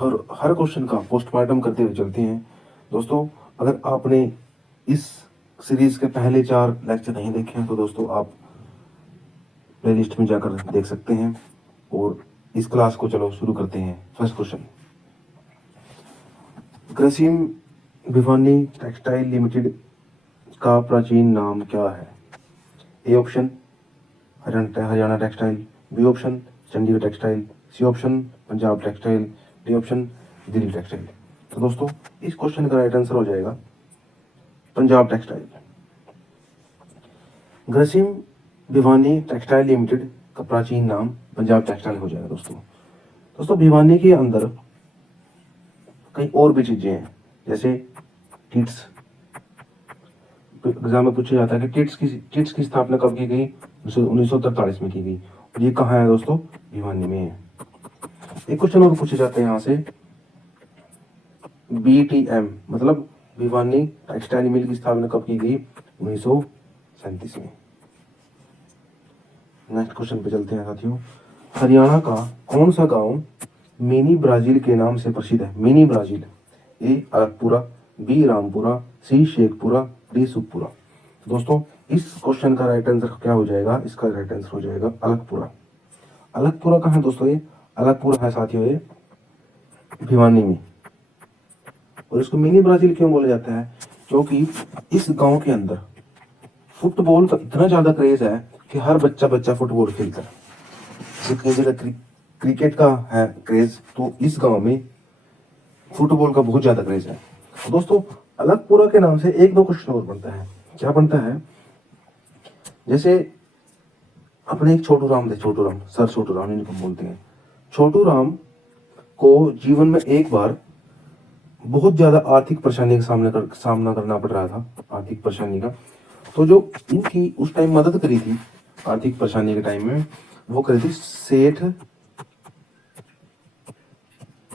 हर question का postmortem करते हुए चलते हैं। दोस्तों, अगर आपने इस सीरीज के पहले 4 लेक्चर नहीं देखे हैं तो दोस्तों आप प्लेलिस्ट में जाकर देख सकते हैं। और इस क्लास को चलो शुरू करते हैं। First question, Grasim Bhiwani textile limited का प्राचीन नाम क्या है? A option Haryana textile, B option Chandigarh textile, C option Punjab textile, D option Delhi textile. तो दोस्तों इस क्वेश्चन का राइट आंसर हो जाएगा Punjab textile. Grasim Bhiwani textile limited का प्राचीन नाम पंजाब टेक्सटाइल हो जाएगा। दोस्तों भिवानी के अंदर कई और भी चीजें हैं, जैसे टिट्स। एग्जाम में पूछा जाता है कि टिट्स की स्थापना कब की गई? 1943 में की गई। और ये कहाँ है दोस्तों? भिवानी में है। एक क्वेश्चन और पूछे जाते हैं यहाँ से, BTM मतलब भिवानी टेक्सटाइल मिल की स्थापना कब की गई? 1937 में। नेक्स्ट क्वेश्चन पे चलते हैं साथियों। हरियाणा का कौन सा गांव मिनी ब्राजील के नाम से प्रसिद्ध है? मिनी ब्राजील, ए अलकपुरा, बी रामपुरा, सी शेखपुरा, डी सुखपुरा। दोस्तों इस क्वेश्चन का राइट आंसर क्या हो जाएगा? इसका राइट आंसर हो जाएगा अलकपुरा। अलकपुरा कहाँ है दोस्तों? ये अलकपुरा है साथियों, ये भिवानी में। और इसको मिनी ब्राजील क्यों बोला जाता है? क्योंकि इस गांव के अंदर फुटबॉल का इतना ज्यादा क्रेज है कि हर बच्चा फुटबॉल खेलता है। कई जगह क्रिकेट का है क्रेज, तो इस गांव में फुटबॉल का बहुत ज्यादा क्रेज है। तो दोस्तों अलकपुरा के नाम से एक दो क्वेश्चन और बनता है। क्या बनता है? जैसे अपने एक छोटू राम सर छोटू राम इनको बोलते हैं। छोटू राम को जीवन में एक बार बहुत ज्यादा आर्थिक परेशानी का सामना करना पड़ रहा था, आर्थिक परेशानी का। तो जो इनकी उस टाइम मदद करी थी आर्थिक परेशानी के टाइम में, वो करी थी सेठ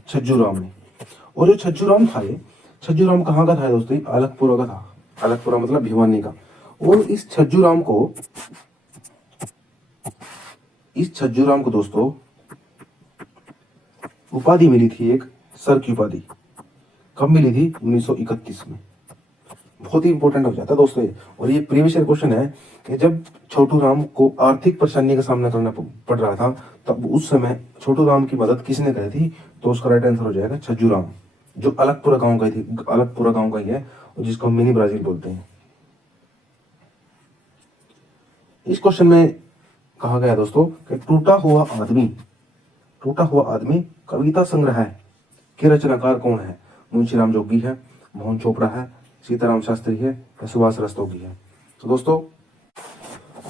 छज्जू राम ने। और जो छज्जू राम था, ये छज्जू राम कहाँ का था दोस्तों? अलकपुरा का था। अलकपुरा मतलब भिवानी का। और इस छज्जू राम को दोस्तों उपाधि मिली थी, एक सर की उपाधि। कब मिली थी? 1931 में। बहुत ही इंपॉर्टेंट हो जाता है दोस्तों ये। और ये प्रीवियस ईयर क्वेश्चन है कि जब छोटू राम को आर्थिक परेशानी का सामना करना पड़ रहा था, तब उस समय छोटू राम की मदद किसने करी थी? तो उसका राइट आंसर हो जाएगा छज्जू राम, जो अलकपुरा गांव का ही है, और जिसको मिनी ब्राजील बोलते हैं। इस क्वेश्चन में कहा गया दोस्तों कि टूटा हुआ आदमी कविता संग्रह के रचनाकार कौन है? मुंशीराम जोगी है, मोहन चोपड़ा है, सीताराम शास्त्री है, या सुभाष रस्तोगी है। तो दोस्तों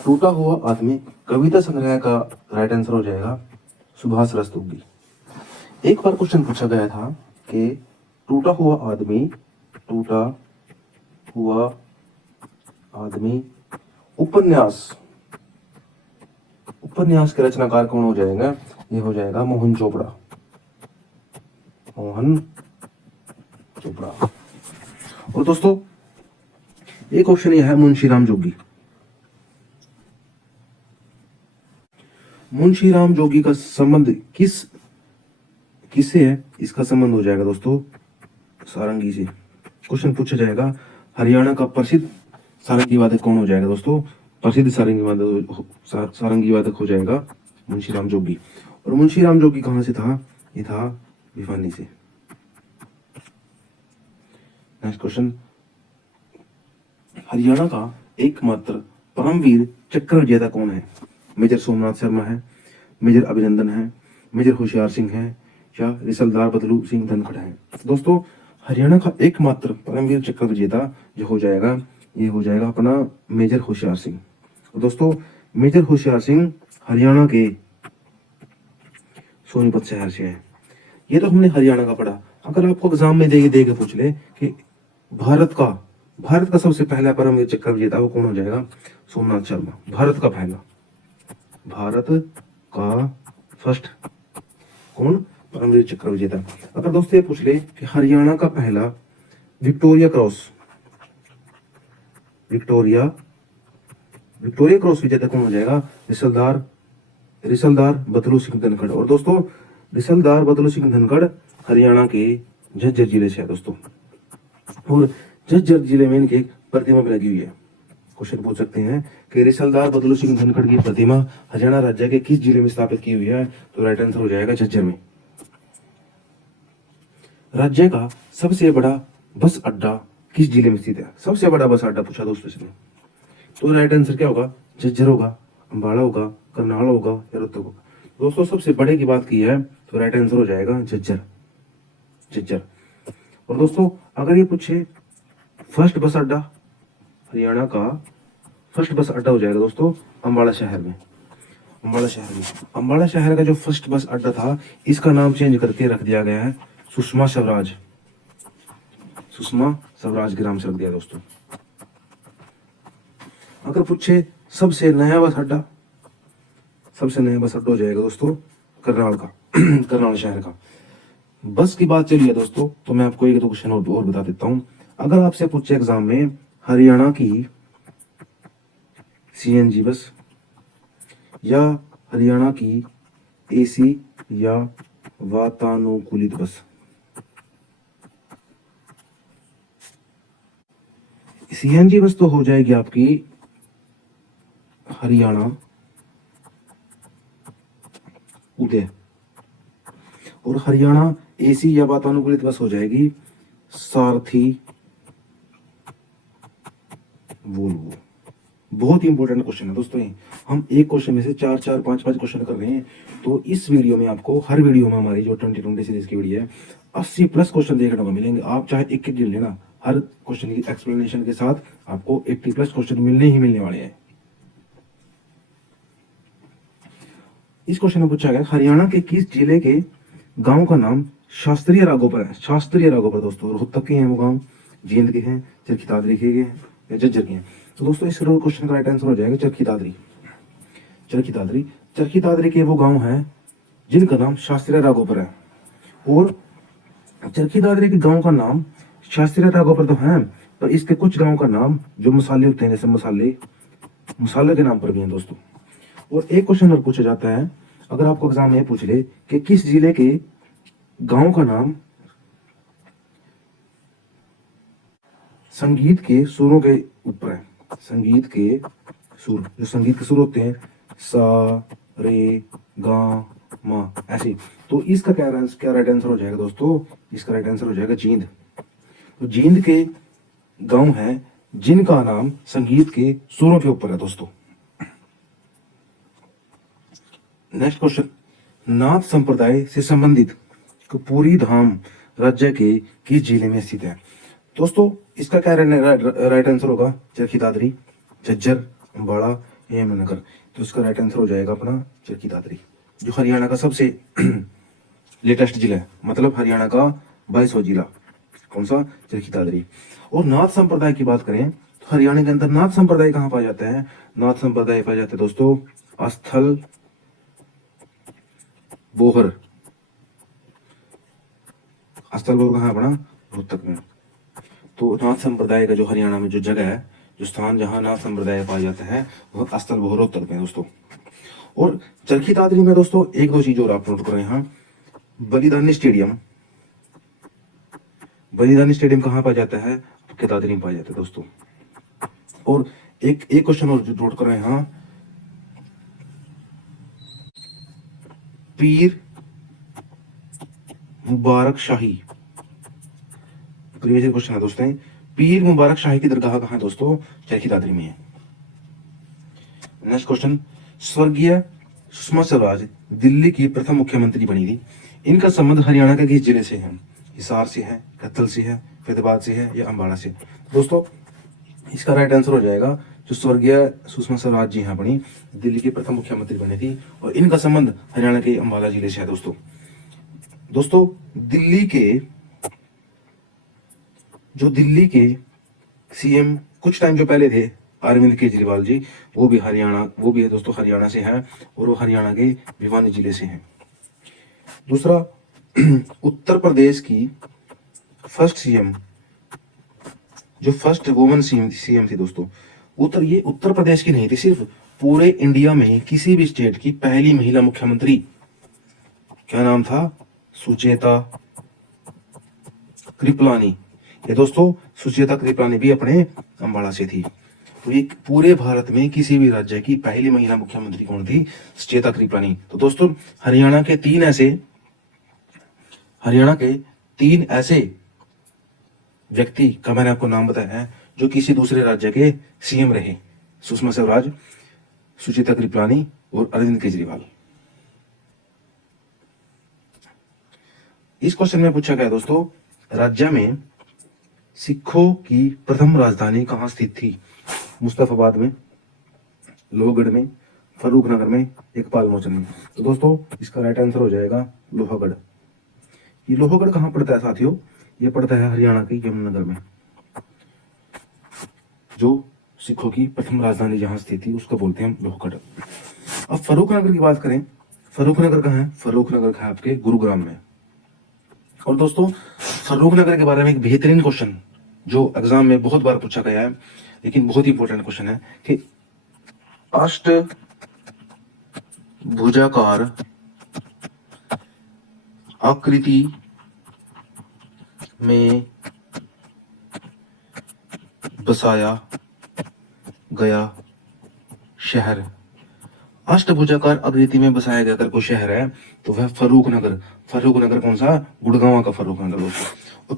टूटा हुआ आदमी कविता संग्रह का राइट आंसर हो जाएगा सुभाष रस्तोगी। एक बार क्वेश्चन पूछा गया था कि टूटा हुआ आदमी उपन्यास के रचनाकार कौन हो जाएगा? ये हो जाएगा मोहन चोपड़ा। और दोस्तों एक क्वेश्चन यह है, मुंशीराम जोगी का संबंध किससे है? इसका संबंध हो जाएगा दोस्तों सारंगी से। क्वेश्चन पूछा जाएगा हरियाणा का प्रसिद्ध सारंगी वादक कौन हो जाएगा? दोस्तों प्रसिद्ध सारंगी वादक हो जाएगा मुंशीराम जोगी। और मुंशीराम जोगी कहां से था? ये था भिवानी से। नेक्स्ट क्वेश्चन, हरियाणा का एकमात्र परमवीर चक्र विजेता कौन है? मेजर सोमनाथ शर्मा है, मेजर अभिनंदन है, मेजर होशियार सिंह है, या रिसलदार बदलू सिंह धनखड़ है। दोस्तों हरियाणा का एकमात्र परमवीर चक्र विजेता जो हो जाएगा, ये हो जाएगा अपना मेजर होशियार सिंह। दोस्तों मेजर होशियार सिंह हरियाणा के सोनीपत शहर से है। ये तो हमने हरियाणा का पढ़ा। अगर आपको एग्जाम में दे के पूछ ले कि भारत का सबसे पहला परमवीर चक्र विजेता वो कौन हो जाएगा? सोमनाथ शर्मा। भारत का फर्स्ट कौन परमवीर चक्र विजेता। अगर दोस्तों ये पूछ ले कि हरियाणा का पहला विक्टोरिया क्रॉस विजेता कौन हो जाएगा? रिसलदार बदलू सिंह धनखड़। और दोस्तों रिसलदार बदलू सिंह धनखड़ हरियाणा के झज्जर जिले से है दोस्तों। और झज्जर जिले में इनकी एक प्रतिमा भी लगी हुई है। क्वेश्चन पूछ सकते हैं कि रिसलदार बदलू सिंह धनखड़ की प्रतिमा हरियाणा राज्य के किस जिले में स्थापित की हुई है? तो राइट आंसर हो जाएगा झज्जर में। राज्य का सबसे बड़ा बस अड्डा किस जिले में स्थित है? सबसे बड़ा बस अड्डा पूछा दोस्तों इसने, तो राइट आंसर क्या होगा? झज्जर होगा, अम्बाला होगा, करनाल होगा या रोहतक होगा। दोस्तों सबसे बड़े की बात की है तो राइट आंसर हो जाएगा झज्जर, झज्जर। और दोस्तों अगर ये पूछे फर्स्ट बस अड्डा, हरियाणा का फर्स्ट बस अड्डा हो जाएगा दोस्तों अम्बाला शहर में। अम्बाला शहर में, अम्बाला शहर का जो फर्स्ट बस अड्डा था इसका नाम चेंज करके रख दिया गया है सुषमा स्वराज, सुषमा स्वराज के नाम से रख दिया दोस्तों। अगर पूछे सबसे नया बस अड्डा, सबसे नया बस अड्डा हो जाएगा दोस्तों करनाल का करनाल शहर का। बस की बात चली है दोस्तों तो मैं आपको एक दो क्वेश्चन और बता देता हूं। अगर आपसे पूछे एग्जाम में हरियाणा की सीएनजी बस या हरियाणा की एसी या वातानुकूलित बस, सीएनजी बस तो हो जाएगी आपकी हरियाणा उदय, और हरियाणा एसी या वातानुकूलित बस हो जाएगी सारथी वोल्वो। बहुत ही इंपॉर्टेंट क्वेश्चन है दोस्तों ये। हम एक क्वेश्चन में से चार चार पांच पांच क्वेश्चन कर रहे हैं, तो इस वीडियो में आपको हर वीडियो में हमारी जो 2020 सीरीज की वीडियो है 80 प्लस क्वेश्चन देखने को मिलेंगे। आप चाहे एक एक गिन लेना, हर क्वेश्चन की एक्सप्लेनेशन के साथ आपको 80 प्लस क्वेश्चन मिलने ही मिलने वाले हैं। इस क्वेश्चन में पूछा गया हरियाणा के किस जिले के गांव का नाम शास्त्रीय रागों पर है? शास्त्रीय रागों पर दोस्तों रोहतक के हैं वो गांव, जींद के हैं, चरखी दादरी के हैं या झज्जर के हैं। तो दोस्तों इस क्वेश्चन का राइट आंसर हो जाएगा चरखी दादरी, चरखी दादरी। चरखी दादरी के वो गांव हैं जिनका नाम शास्त्रीय रागों पर है। और चरखी दादरी के गांव का नाम शास्त्रीय रागों पर तो है, पर इसके कुछ गांव का नाम जो मसाले होते हैं जैसे मसाले के नाम पर भी हैं दोस्तों। और एक क्वेश्चन और पूछा जाता है, अगर आपको एग्जाम में पूछ ले कि किस जिले के गांव का नाम संगीत के सुरों के ऊपर है? संगीत के सुर, जो संगीत के सुर होते हैं सा रे गा मा ऐसे, तो इसका क्या राइट आंसर हो जाएगा दोस्तों? इसका राइट आंसर हो जाएगा जींद। तो जींद के गांव हैं जिनका नाम संगीत के सुरों के ऊपर है दोस्तों। नेक्स्ट क्वेश्चन, नाथ संप्रदाय से संबंधित कपूरी धाम राज्य के किस जिले में स्थित है? दोस्तों इसका क्या राइट आंसर होगा? चरखी दादरी, झज्जर, अम्बाला, हेमनगर। तो इसका राइट आंसर हो जाएगा अपना चरखी दादरी, जो हरियाणा का सबसे लेटेस्ट जिला है, मतलब हरियाणा का 22वां जिला। कौन सा? चरखी दादरी। और नाथ संप्रदाय की बात करें तो हरियाणा के अंदर नाथ संप्रदाय कहाँ पाया जाता है? नाथ संप्रदाय पाया जाता है दोस्तों अस्थल बोहर। अस्थल बोहर कहाँ है अपना? रोहतक में। तो नाथ संप्रदाय का जो हरियाणा में जो जगह है, जो स्थान जहां नाथ संप्रदाय पाया जाता है वह अस्थल बोहर रोहतक में दोस्तों। और चरखी दादरी में दोस्तों एक दो चीज और आप नोट करें यहाँ, बलिदानी स्टेडियम, बलिदानी स्टेडियम कहाँ पाया जाता है? चरखी दादरी में पाया जाता है दोस्तों। और एक क्वेश्चन और नोट करें यहाँ, पीर मुबारक शाही, प्रीवियस क्वेश्चन है दोस्तों, पीर मुबारक शाही की दरगाह कहाँ है दोस्तों? चरखी दादरी में है। नेक्स्ट क्वेश्चन, स्वर्गीय सुषमा स्वराज दिल्ली की प्रथम मुख्यमंत्री बनी थी, इनका संबंध हरियाणा के किस जिले से है? हिसार से है, कत्तल से है, फैजाबाद से है या अम्बाला से? दोस्तों इसका राइट आंसर हो जाएगा जो स्वर्गीय सुषमा स्वराज जी यहाँ बनी, दिल्ली की प्रथम मुख्यमंत्री बनी थी और इनका संबंध हरियाणा के अम्बाला जिले से है दोस्तों। दोस्तों दिल्ली के सीएम कुछ टाइम जो पहले थे अरविंद केजरीवाल जी, वो भी है दोस्तों हरियाणा से हैं और वो हरियाणा के भिवानी जिले से हैं। दूसरा, उत्तर प्रदेश की फर्स्ट सीएम, जो फर्स्ट वुमन सीएम थी दोस्तों, ये उत्तर प्रदेश की नहीं थी, सिर्फ पूरे इंडिया में किसी भी स्टेट की पहली महिला मुख्यमंत्री क्या नाम था? सुचेता कृपलानी। ये दोस्तों सुचेता कृपलानी भी अपने अम्बाड़ा से थी। तो ये पूरे भारत में किसी भी राज्य की पहली महिला मुख्यमंत्री कौन थी? सुचेता कृपलानी। तो दोस्तों हरियाणा के तीन ऐसे व्यक्ति का मैंने आपको नाम बताया है जो किसी दूसरे राज्य के सीएम रहे। सुषमा स्वराज, सुचेता कृपलानी और अरविंद केजरीवाल। इस क्वेश्चन में पूछा गया दोस्तों, राज्य में सिखों की प्रथम राजधानी कहां स्थित थी? मुस्तफाबाद में, लोहगढ़ में, फर्रुखनगर में, इकबाल मोचन में। तो दोस्तों इसका राइट आंसर हो जाएगा लोहगढ़। ये लोहगढ़ कहां पड़ता है साथियों? ये पड़ता है हरियाणा के यमुनानगर में। जो सिखों की प्रथम राजधानी जहां स्थित थी उसको बोलते हैं लोहगढ़। अब फर्रुखनगर की बात करें, फर्रुखनगर कहाँ है? फर्रुखनगर है आपके गुरुग्राम में। और दोस्तों फर्रुखनगर के बारे में एक बेहतरीन क्वेश्चन जो एग्जाम में बहुत बार पूछा गया है, लेकिन बहुत ही इंपॉर्टेंट क्वेश्चन है कि अष्ट भुजाकार आकृति में बसाया गया शहर। अष्टभुजाकार आकृति में बसाया गया अगर कोई शहर है तो वह फर्रुखनगर। फर्रुखनगर कौन सा? गुड़गांव का फर्रुखनगर दोस्तों। और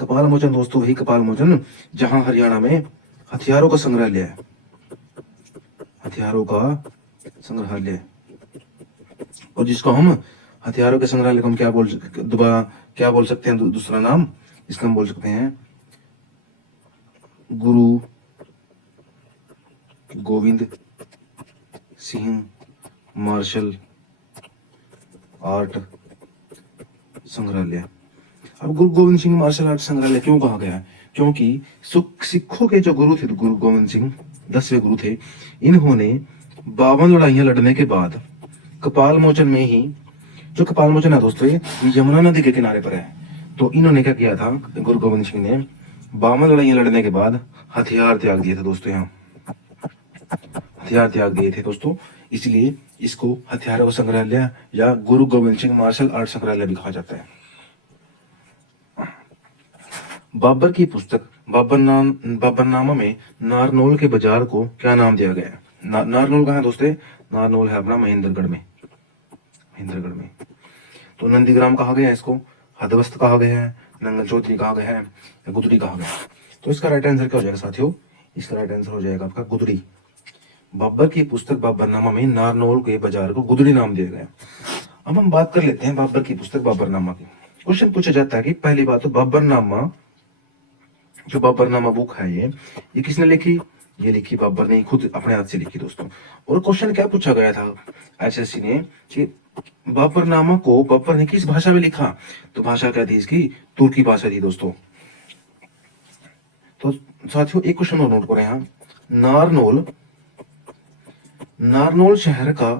कपाल मोचन दोस्तों वही कपाल मोचन जहां हरियाणा में हथियारों का संग्रहालय है। हथियारों का संग्रहालय, और जिसको हम हथियारों के संग्रहालय को हम क्या बोल सकते हैं दूसरा नाम? इसका हम बोल सकते हैं गुरु गोविंद सिंह मार्शल आर्ट संग्रहालय। अब गुरु गोविंद सिंह मार्शल आर्ट संग्रहालय क्यों कहा गया है? क्योंकि सिखों के जो गुरु थे, गुरु गोविंद सिंह 10वें गुरु थे, इन्होंने 52 लड़ाइयां लड़ने के बाद कपाल मोचन में ही, जो कपाल मोचन है दोस्तों ये यमुना नदी के किनारे पर है, तो इन्होंने क्या किया था? गुरु गोविंद सिंह ने 52 लड़ाइयां लड़ने के बाद हथियार त्याग दिए थे दोस्तों। यहाँ हथियार त्याग दिए थे दोस्तों, इसलिए इसको हथियारों संग्रहालय या गुरु गोविंद सिंह मार्शल आर्ट संग्रहालय भी कहा जाता है। बाबर की पुस्तक बाबरनामा में नारनौल के बाजार को क्या नाम दिया गया है? नारनौल कहाँ है दोस्तों? नारनौल है अपना महेंद्रगढ़ में। तो नंदीग्राम कहा गया है इसको, हदवस्त कहा गया है, नंगल चौधरी कहा गया है, या गुदड़ी कहा गया है? तो इसका राइट आंसर क्या हो जाएगा साथियों? इसका राइट आंसर हो जाएगा आपका गुदड़ी। बाबर की पुस्तक बाबरनामा में नारनौल के बाजार को गुदड़ी नाम दिया गया। अब हम बात कर लेते हैं बाबर की पुस्तक बाबरनामा की। क्वेश्चन पूछा जाता है कि पहली बात तो बाबरनामा, जो बाबरनामा बुक है ये किसने लिखी? ये लिखी बाबर ने खुद अपने हाथ से लिखी दोस्तों। और क्वेश्चन क्या पूछा गया था एसएससी ने कि बाबरनामा को बाबर ने किस भाषा में लिखा? तो भाषा क्या थी इसकी? तुर्की भाषा थी दोस्तों। तो साथियों एक क्वेश्चन और नोट करें यहाँ, नारनौल शहर का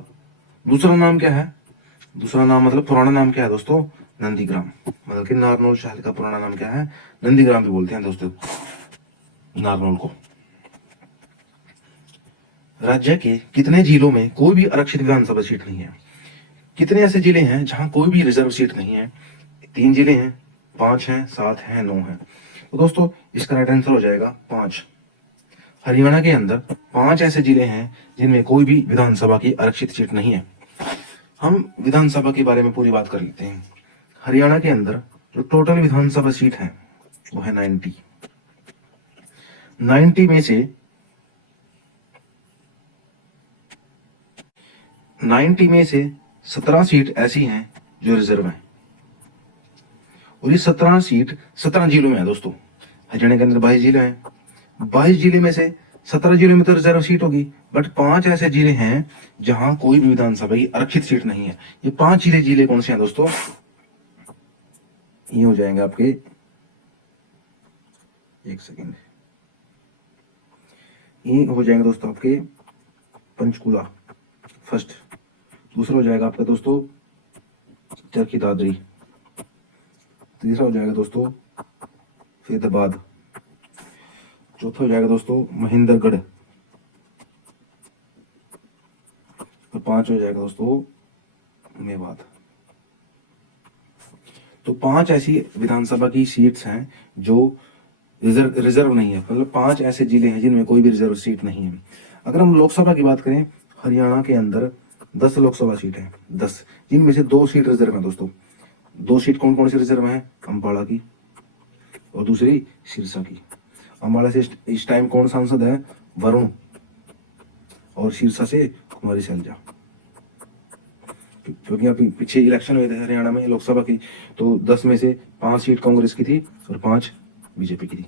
दूसरा नाम क्या है? दूसरा नाम मतलब पुराना नाम क्या है दोस्तों? नंदीग्राम। मतलब कि नारनौल शहर का पुराना नाम क्या है? नंदीग्राम भी बोलते हैं दोस्तों नारनौल को। राज्य के कितने जिलों में कोई भी आरक्षित विधानसभा सीट नहीं है? कितने ऐसे जिले हैं जहां कोई भी रिजर्व सीट नहीं है? 3 जिले हैं, 5 हैं, 7 हैं, 9 हैं। तो दोस्तों इसका राइट आंसर हो जाएगा 5। हरियाणा के अंदर 5 ऐसे जिले हैं जिनमें कोई भी विधानसभा की आरक्षित सीट नहीं है। हम विधानसभा के बारे में पूरी बात कर लेते हैं। हरियाणा के अंदर जो टोटल विधानसभा सीट है वो है 90। 90 में से 17 सीट ऐसी हैं जो रिजर्व हैं, और ये 17 सीट 17 जिलों में है दोस्तों। हरियाणा के अंदर 22 जिले हैं, 22 जिले में से 17 जिलों में तो रिजर्व सीट होगी, बट 5 ऐसे जिले हैं जहां कोई भी विधानसभा की आरक्षित सीट नहीं है। ये 5 जिले कौन से हैं दोस्तों? ये हो जाएंगे आपके, एक सेकेंड, ये हो जाएंगे दोस्तों आपके पंचकुला फर्स्ट, दूसरा हो जाएगा आपका दोस्तों चरखी दादरी, तीसरा हो जाएगा दोस्तों फरीदाबाद, चौथा हो जाएगा दोस्तों महेंद्रगढ़, और 5 हो जाएगा दोस्तों मेवात। तो 5 ऐसी विधानसभा की सीट्स हैं जो रिजर्व नहीं है, मतलब 5 ऐसे जिले हैं जिनमें कोई भी रिजर्व सीट नहीं है। अगर हम लोकसभा की बात करें, हरियाणा के अंदर 10 लोकसभा सीट है, 10, जिनमें से 2 सीट रिजर्व है दोस्तों। 2 सीट कौन कौन सी रिजर्व है? अम्बाला की और दूसरी सिरसा की। अम्बाला से इस टाइम कौन सांसद है? वरुण, और सिरसा से कुमारी सैलजा। क्योंकि अभी पीछे इलेक्शन हुए थे हरियाणा में लोकसभा की, तो 10 में से 5 सीट कांग्रेस की थी और 5 बीजेपी की थी।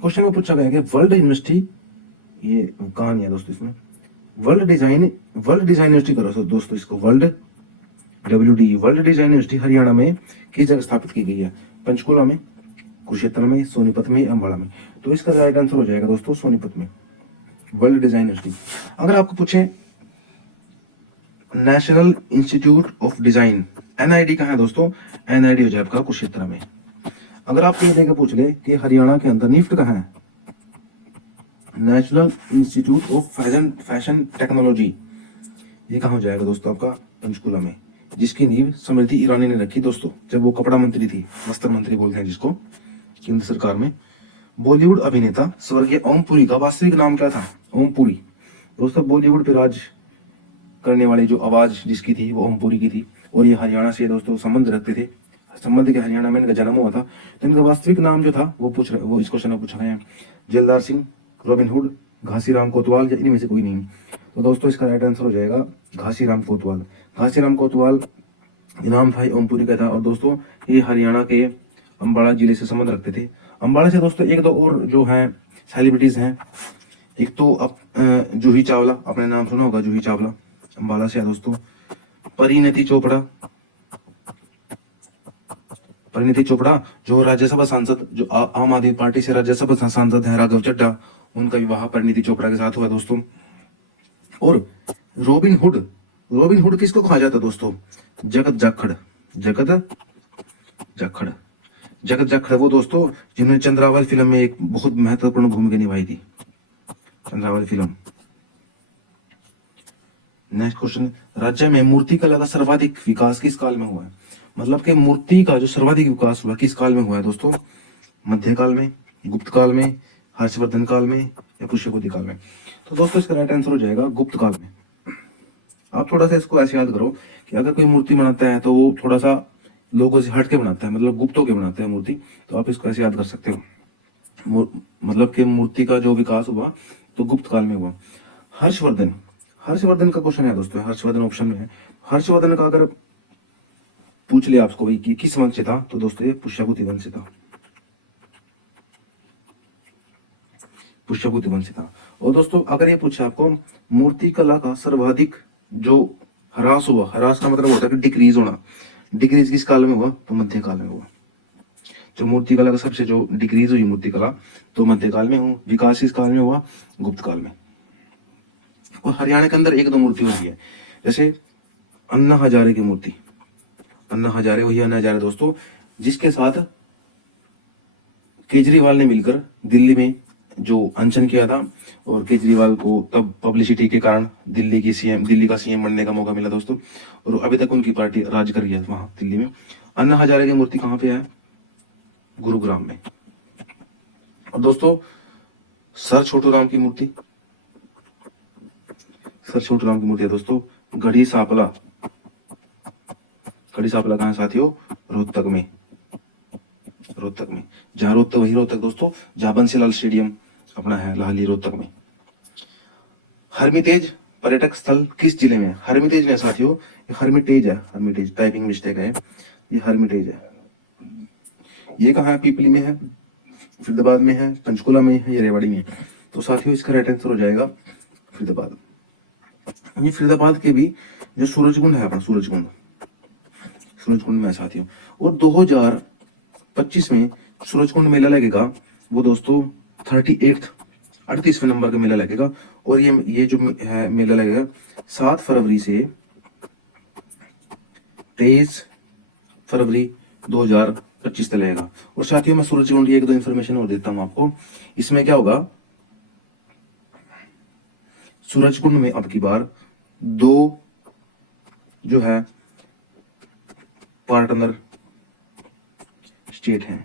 क्वेश्चन में पूछा गया कि वर्ल्ड यूनिवर्सिटी, ये कहानी है दोस्तों इसमें, वर्ल्ड डिजाइन यूनिवर्सिटी करो दोस्तों, इसको world WD world design university Haryana में किस जगह स्थापित की गई है? पंचकुला में, कुरुक्षेत्र में, सोनीपत में, अम्बाला में। तो इसका राइट आंसर हो जाएगा दोस्तों सोनीपत में, वर्ल्ड डिजाइन यूनिवर्सिटी। अगर आपको पूछे national institute of design NID कहाँ है दोस्तों? NID हो जाए आपका कुरुक्षेत्र में। अगर आप ये देकर पूछ ले कि हरियाणा के अंदर निफ्ट कहाँ है? National institute of fashion technology, ये कहाँ हो जाएगा दोस्तों? आपका पंचकुला में, जिसकी नींव स्मृति ईरानी ने रखी दोस्तों, जब वो कपड़ा मंत्री थी, वस्त्र मंत्री बोलते हैं जिसको, केंद्र सरकार में। बॉलीवुड अभिनेता स्वर्गीय ओम पुरी का वास्तविक नाम क्या था? ओम पुरी दोस्तों, बॉलीवुड पे राज करने वाली जो आवाज जिसकी थी वो ओम पुरी की थी, और ये हरियाणा से दोस्तों संबंध रखते थे, संबंध के हरियाणा में इनका जन्म हुआ था। तो इनका वास्तविक नाम जो था वो इस क्वेश्चन में पूछा गया है। जलदार सिंह, रॉबिनहुड, घासीराम कोतवाल, या इनमें से कोई नहीं। तो दोस्तों इसका राइट आंसर हो जाएगा घासीराम कोतवाल। घासीराम कोतवाल नाम था ओमपुरी का था। और दोस्तों ये हरियाणा के अम्बाला जिले से संबंध रखते थे। अम्बाला से दोस्तों एक दो और जो है सेलिब्रिटीज हैं, एक तो जूही चावला, आपने नाम सुना होगा, जूही चावला अम्बाला से है दोस्तों। परिणीति चोपड़ा, परिणीति चोपड़ा जो राज्यसभा सांसद, जो आम आदमी पार्टी से राज्यसभा सांसद है, राघव चड्ढा, उनका विवाह परिणीति चोपड़ा के साथ हुआ दोस्तों। और रॉबिन हुड, रॉबिन हुड किसको कहा जाता है दोस्तों? जगत जाखड़, जगत जाखड़, जगत जाखड़ वो दोस्तों जिन्होंने चंद्रावल फिल्म में एक बहुत महत्वपूर्ण भूमिका निभाई थी, चंद्रावल फिल्म। नेक्स्ट क्वेश्चन, राज्य में मूर्ति कला का सर्वाधिक विकास किस काल में हुआ है? मतलब कि मूर्ति का जो सर्वाधिक विकास हुआ किस काल में हुआ है दोस्तों? मध्यकाल में, गुप्त काल में, हर्षवर्धन काल में, या पुष्यभूति काल में? तो दोस्तों इसका राइट आंसर हो जाएगा गुप्त काल में। आप थोड़ा सा इसको ऐसे याद करो कि अगर कोई मूर्ति बनाता है तो वो थोड़ा सा लोगों से हट के बनाता है, मतलब गुप्त होके बनाता है मूर्ति, तो आप इसको ऐसे याद कर सकते हो। मतलब कि मूर्ति का जो विकास हुआ तो गुप्त काल में हुआ। हर्षवर्धन, हर्षवर्धन का क्वेश्चन है दोस्तों, हर्षवर्धन ऑप्शन में है। हर्षवर्धन का अगर पूछ लिया आपको भाई कि किस वंश से था, तो दोस्तों ये पुष्यभूति वंश से था, पुष्यभूति वंश से था। और दोस्तों अगर ये पूछा आपको मूर्ति कला का सर्वाधिक जो ह्रास हुआ, ह्रास का मतलब होता है कि डिक्रीज होना, डिक्रीज किस काल में हुआ? तो मध्यकाल में हुआ। जो मूर्ति कला का सबसे जो डिक्रीज हुई मूर्ति कला, तो मध्यकाल में हुआ। विकास किस काल में हुआ? गुप्त काल में। और हरियाणा के अंदर एक दो मूर्ति होती है, जैसे अन्ना हजारे की मूर्ति, अन्ना हजारे, वही अन्ना हजारे दोस्तों जिसके साथ केजरीवाल ने मिलकर दिल्ली में जो अनशन किया था, और केजरीवाल को तब पब्लिसिटी के कारण दिल्ली का सीएम बनने का मौका मिला दोस्तों, और अभी तक उनकी पार्टी राज कर रही है वहां दिल्ली में। अन्ना हजारे की मूर्ति कहाँ पे है? गुरुग्राम में। और दोस्तों सर छोटू राम की मूर्ति, सर छोटू राम की मूर्ति है दोस्तों गढ़ी सांपला, गढ़ी सांपला कहाँ साथियों? रोहतक में, रोहतक में, जहां रोहतक, वही रोहतक दोस्तों जहां बंसीलाल स्टेडियम अपना है, लाहली रोहतक में। हरमितेज पर्यटक स्थल किस जिले में है? हरमितेज ने साथियों, हरमिटेज है, हरमिटेज टाइपिंग मिस्टेक है, ये हरमिटेज है। ये कहाँ है? पीपली में है, फरीदाबाद में है, पंचकुला में है, ये रेवाड़ी में है। तो साथियों इसका राइट आंसर हो जाएगा फरीदाबाद। ये फरीदाबाद के भी जो सूरजकुंड है अपना, सूरजकुंड, सूरजकुंड में है साथियों। और 2025 में सूरजकुंड मेला लगेगा, वो दोस्तों 38वें नंबर का मेला लगेगा। और ये जो है मेला लगेगा 7 फरवरी से 23 फरवरी 2025 तक लगेगा। और साथियों मैं सूरजकुंड की एक दो इन्फॉर्मेशन और देता हूं आपको। इसमें क्या होगा, सूरजकुंड में अब की बार 2 जो है पार्टनर स्टेट हैं।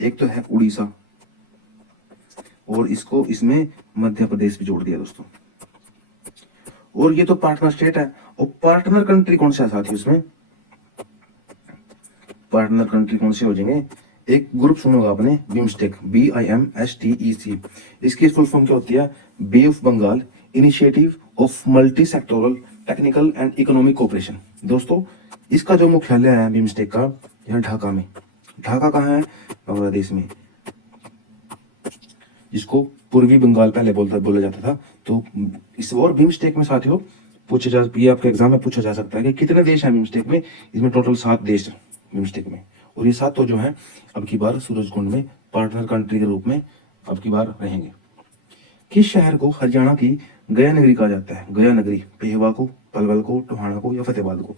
एक तो है उड़ीसा और इसको इसमें मध्य प्रदेश भी जोड़ दिया दोस्तों। और ये तो पार्टनर स्टेट है। और पार्टनर कंट्री कौन सा है साथी? उसमें पार्टनर कंट्री कौन से हो जाएंगे? एक ग्रुप सुनोगा आपने, बिम्स्टेक, BIMSTEC। इसकी फुल फॉर्म क्या होती है? बे of Bengal initiative of multi sectoral technical and economic cooperation. दोस्तों इसका जो मुख्यालय है बिम्स्टेक का, यह ढाका में। ढाका कहाँ है? बांग्लादेश में, जिसको पूर्वी बंगाल पहले बोला जाता था। तो इस और बिम्स्टेक में साथियों ये आपके एग्जाम में पूछा जा सकता है कि कितने देश हैं बिम्स्टेक में? इसमें टोटल 7 देश हैं बिम्स्टेक में। और ये 7 तो जो है अब की बार सूरजकुंड में पार्टनर कंट्री के रूप में अब की बार रहेंगे। किस शहर को हरियाणा की गया नगरी कहा जाता है? गया नगरी, पेहवा को, पलवल को, टोहाना को या फतेहाबाद को?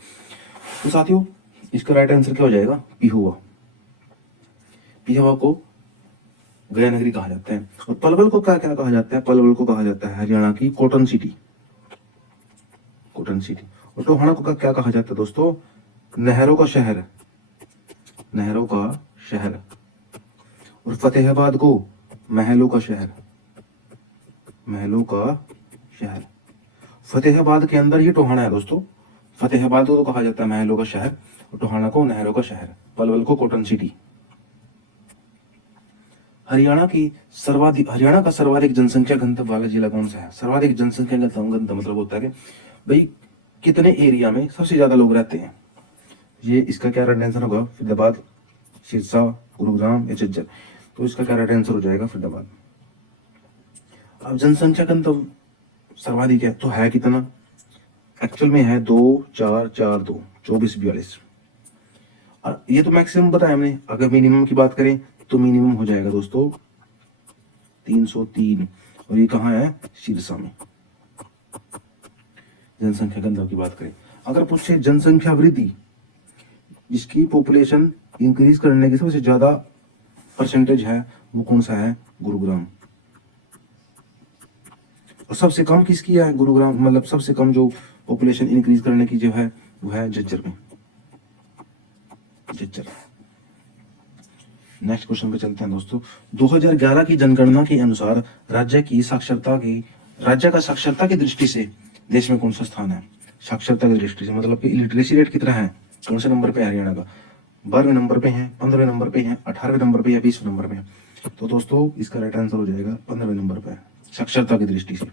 तो साथियों इसका राइट आंसर क्या हो जाएगा? पिहुआ। पिहुआ को गया नगरी कहा जाता है। और पलवल को क्या क्या कहा जाता है? पलवल को कहा जाता है हरियाणा की कॉटन सिटी, कॉटन सिटी। और टोहाना को क्या कहा जाता है दोस्तों? नहरों का शहर, नहरों का शहर। और फतेहाबाद को महलों का शहर, महलों का शहर। फतेहाबाद के अंदर ही टोहाना है दोस्तों। फतेहाबाद को तो कहा जाता है महलों का शहर और टोहाना को नहरों का शहर, पलवल को कॉटन सिटी। हरियाणा का सर्वाधिक जनसंख्या घनत्व वाला जिला कौन सा है? सर्वाधिक जनसंख्या घनत्व मतलब होता है कि भाई कितने एरिया में सबसे ज्यादा लोग रहते हैं। ये इसका क्या राइट आंसर होगा? फरीदाबाद, सिरसा, गुरुग्राम या झज्जर? तो इसका क्या राइट आंसर हो जाएगा? फरीदाबाद। अब जनसंख्या घनत्व सर्वाधिक है तो है कितना? एक्चुअल में है 2,4,4,2, 24,42। और ये तो मैक्सिमम बताया हमने। अगर मिनिमम की बात करें तो मिनिमम हो जाएगा दोस्तों 303। और ये कहाँ है? सिरसा में। जनसंख्या घनत्व की बात करें, अगर पूछे जनसंख्या वृद्धि, जिसकी पॉपुलेशन इंक्रीज करने की सबसे ज्यादा परसेंटेज है, वो कौन सा है? गुरुग्राम। और सबसे कम किसकी है? गुरुग्राम, मतलब सबसे कम जो पॉपुलेशन इंक्रीज करने की जो है वो है झज्जर में, झज्जर। नेक्स्ट क्वेश्चन पे चलते हैं दोस्तों। 2011 की जनगणना के अनुसार राज्य का साक्षरता की दृष्टि से देश में कौन सा स्थान है? साक्षरता की दृष्टि से मतलब कि लिटरेसी रेट कितना है? कौन से नंबर पे है हरियाणा का? 12वें नंबर पे है, 15वें नंबर पे है, 18वें नंबर पे या 20वें नंबर पे है? तो दोस्तों इसका राइट आंसर हो जाएगा 15वें नंबर पे साक्षरता की दृष्टि से।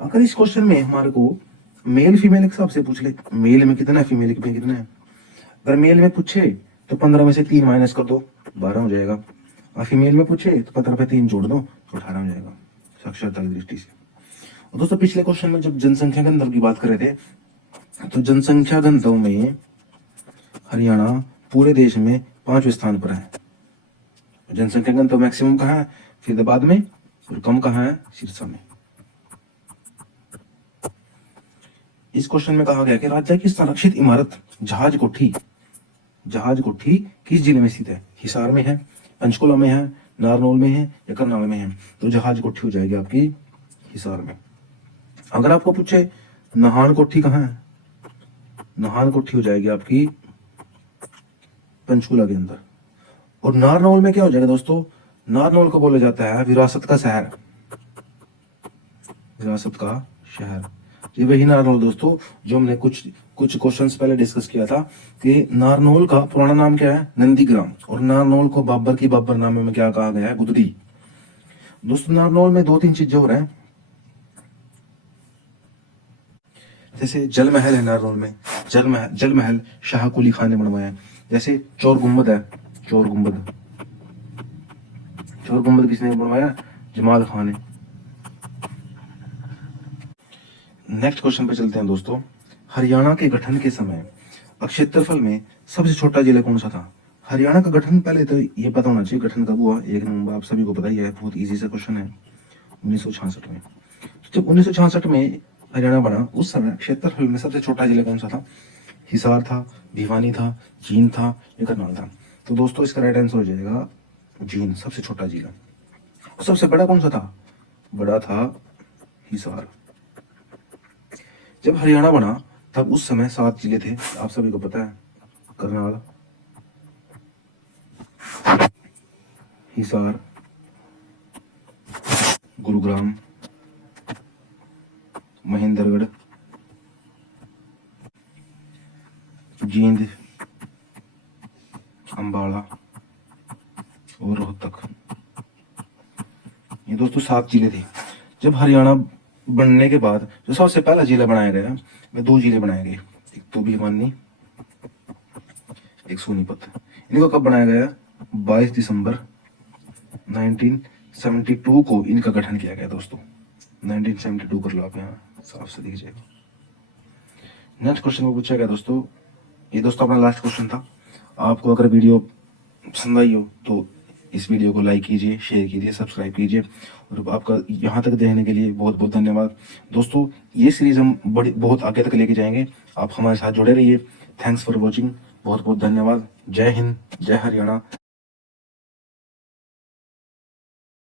अगर इस क्वेश्चन में हमारे को मेल फीमेल के हिसाब से पूछ ले, मेल में कितना है, फीमेल में कितना है? अगर मेल में पूछे तो 15 में से 3 माइनस कर दो, 12 हो जाएगा। और फीमेल में पूछे तो 15 पे 3 जोड़ दो तो 18 हो जाएगा साक्षरता की दृष्टि से। और दोस्तों पिछले क्वेश्चन में जब जनसंख्या घनत्व की बात कर रहे थे, तो जनसंख्या घनत्व में हरियाणा पूरे देश में 5वें स्थान पर है। जनसंख्या घनत्व मैक्सिमम कहाँ है? फरीदाबाद में। और कम कहाँ है? सिरसा में। इस क्वेश्चन में कहा गया कि राज्य की संरक्षित इमारत जहाज कोठी किस जिले में स्थित है? हिसार में है, पंचकुला में है, नारनौल में है या करनाल में है? तो जहाज कोठी हो जाएगी आपकी हिसार में। अगर आपको पूछे नाहन कोठी कहाँ है? नाहन कोठी हो जाएगी आपकी पंचकुला के अंदर। और नारनौल में क्या हो जाएगा दोस्तों? नारनौल को बोला जाता है विरासत का शहर, विरासत का शहर। ये वही नारनौल दोस्तों जो हमने कुछ क्वेश्चंस पहले डिस्कस किया था कि नारनौल का पुराना नाम क्या है? नंदीग्राम। और नारनौल को बाबर की बाबर नामे में क्या कहा गया है? गुदड़ी। दोस्तों नारनौल में 2-3 चीजें हो रहा है, जैसे जल महल है नारनौल में, जल महल शाह कुली खान ने बनवाया है। जैसे चोर गुम्बद है, चोर गुम्बद किसने बनवाया? जमाल खान ने। नेक्स्ट क्वेश्चन पे चलते हैं दोस्तों। हरियाणा के गठन के समय क्षेत्रफल में सबसे छोटा जिला कौन सा था? हरियाणा का गठन, पहले तो ये पता होना चाहिए गठन कब हुआ। 1 नवंबर, आप सभी को पता ही है, बहुत इजी सा क्वेश्चन है, 1966 में। जब 1966 में हरियाणा बना, उस समय क्षेत्रफल में सबसे छोटा जिला कौन सा था? हिसार था, भिवानी था, जींद था या करनाल था? तो दोस्तों इसका राइट आंसर हो जाएगा जींद, सबसे छोटा जिला। सबसे बड़ा कौन सा था? बड़ा था हिसार। जब हरियाणा बना तब उस समय 7 जिले थे, आप सभी को पता है। करनाल, हिसार, गुरुग्राम, महेंद्रगढ़, जींद, अंबाला और रोहतक। ये दोस्तों 7 जिले थे। जब हरियाणा बनने के बाद जो सबसे पहला जिला बनाया गया, में 2 जिले बनाए गए, एक तो भिवानी, एक सोनीपत। इनको कब बनाया गया? 22 दिसंबर 1972 को इनका गठन किया गया दोस्तों। 1972 कर लो आप, यहाँ साफ से दिख जाएगा। नेक्स्ट क्वेश्चन को पूछा गया दोस्तों, ये दोस्तों अपना लास्ट क्वेश्चन था। आपको अगर वीडियो पसंद आई हो तो इस वीडियो को लाइक कीजिए, शेयर कीजिए, सब्सक्राइब कीजिए। और आपका यहाँ तक देखने के लिए बहुत बहुत धन्यवाद दोस्तों। ये सीरीज हम बहुत आगे तक लेके जाएंगे, आप हमारे साथ जुड़े रहिए। थैंक्स फॉर वॉचिंग, बहुत बहुत धन्यवाद। जय हिंद, जय हरियाणा।